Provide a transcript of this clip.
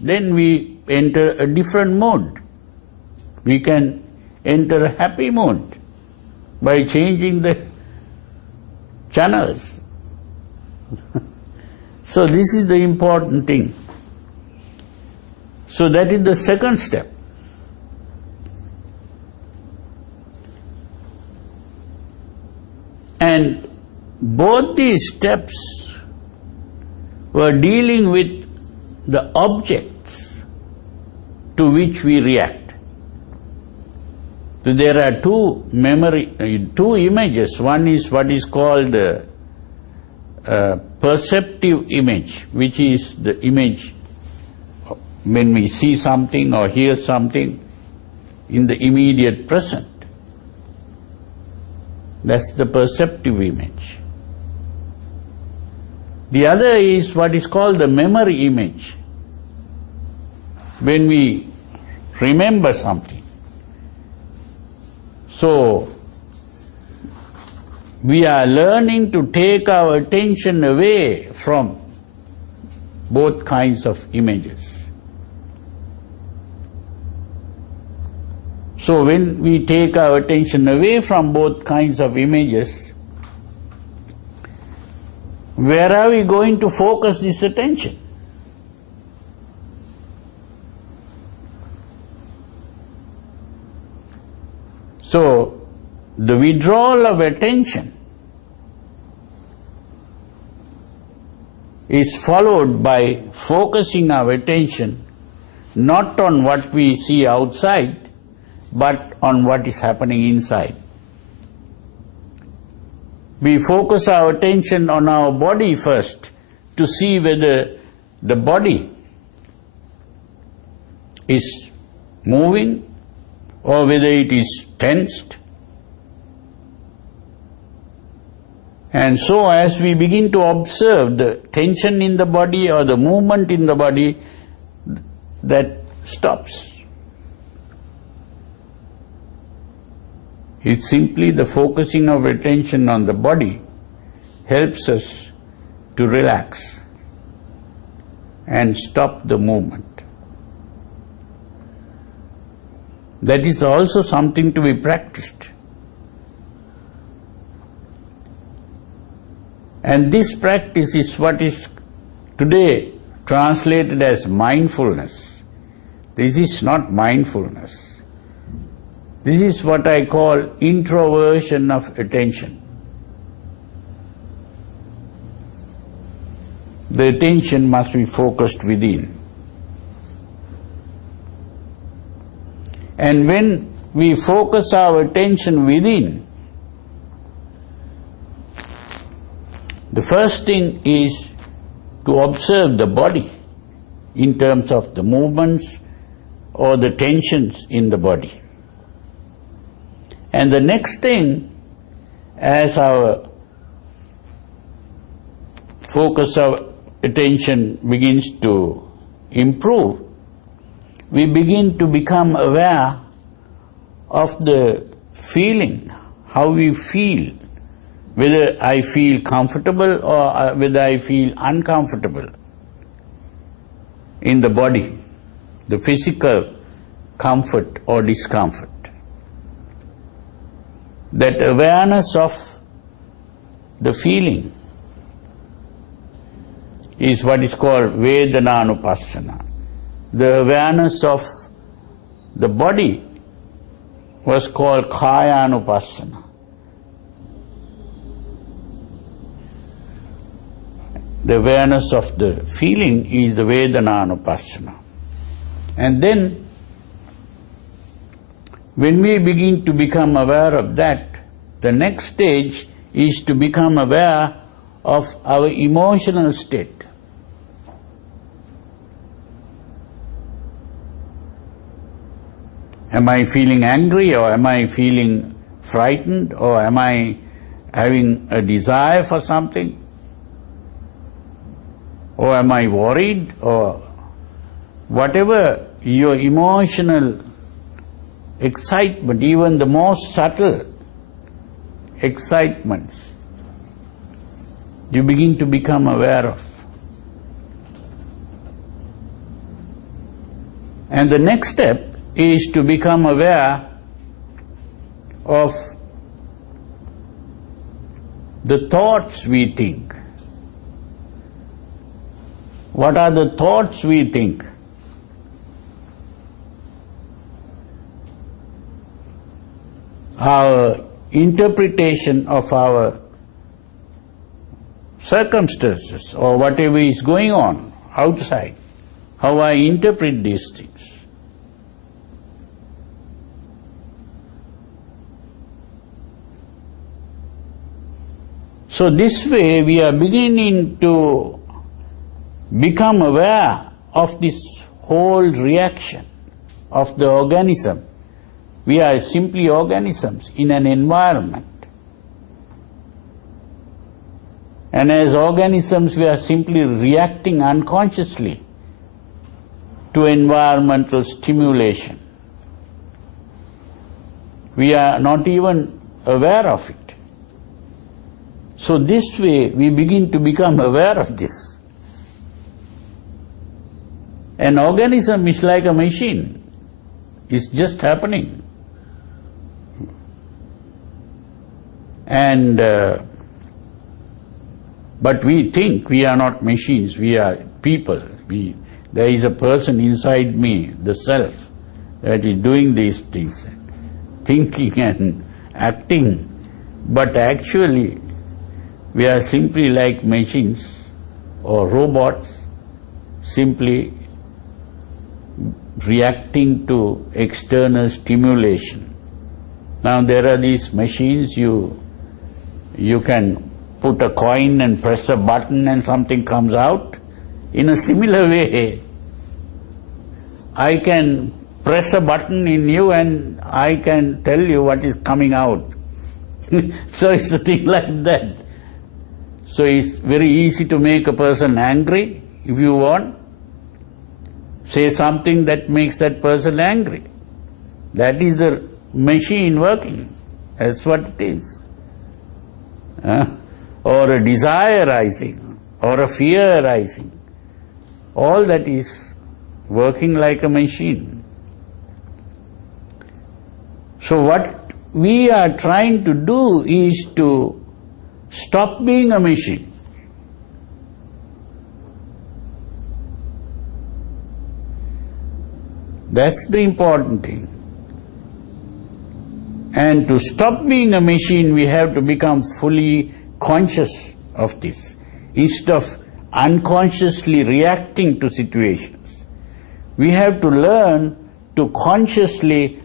then we enter a different mode. We can enter a happy mode by changing the channels. So this is the important thing. So that is the second step. And both these steps were dealing with the objects to which we react. So there are two images. One is what is called perceptive image, which is the image when we see something or hear something in the immediate present. That's the perceptive image. The other is what is called the memory image, when we remember something. So, we are learning to take our attention away from both kinds of images. So when we take our attention away from both kinds of images, where are we going to focus this attention? So, the withdrawal of attention is followed by focusing our attention not on what we see outside, but on what is happening inside. We focus our attention on our body first to see whether the body is moving or whether it is tensed. And so as we begin to observe the tension in the body or the movement in the body, that stops. It's simply the focusing of attention on the body helps us to relax and stop the movement. That is also something to be practiced. And this practice is what is today translated as mindfulness. This is not mindfulness. This is what I call introversion of attention. The attention must be focused within. And when we focus our attention within, the first thing is to observe the body in terms of the movements or the tensions in the body. And the next thing, as our focus of attention begins to improve, we begin to become aware of the feeling, how we feel, whether I feel comfortable or whether I feel uncomfortable in the body, the physical comfort or discomfort. That awareness of the feeling is what is called Vedana-Anupassana. The awareness of the body was called Kaya-Anupassana. The awareness of the feeling is the Vedana-Anupassana. And then, when we begin to become aware of that, the next stage is to become aware of our emotional state. Am I feeling angry, or am I feeling frightened, or am I having a desire for something? Or am I worried, or whatever your emotional excitement, even the most subtle excitements, you begin to become aware of. And the next step is to become aware of the thoughts we think. What are the thoughts we think? Our interpretation of our circumstances or whatever is going on outside, how I interpret these things. So this way we are beginning to become aware of this whole reaction of the organism. We are simply organisms in an environment. And as organisms we are simply reacting unconsciously to environmental stimulation. We are not even aware of it. So this way we begin to become aware of this. An organism is like a machine. It's just happening. And but we think we are not machines, we are people. There is a person inside me, the self, that is doing these things, thinking and acting. But actually, we are simply like machines or robots, simply reacting to external stimulation. Now there are these machines, you can put a coin and press a button and something comes out. In a similar way, I can press a button in you and I can tell you what is coming out. So it's a thing like that. So it's very easy to make a person angry if you want. Say something that makes that person angry. That is the machine working. That's what it is. Or a desire rising, or a fear rising. All that is working like a machine. So what we are trying to do is to stop being a machine. That's the important thing. And to stop being a machine, we have to become fully conscious of this, instead of unconsciously reacting to situations. We have to learn to consciously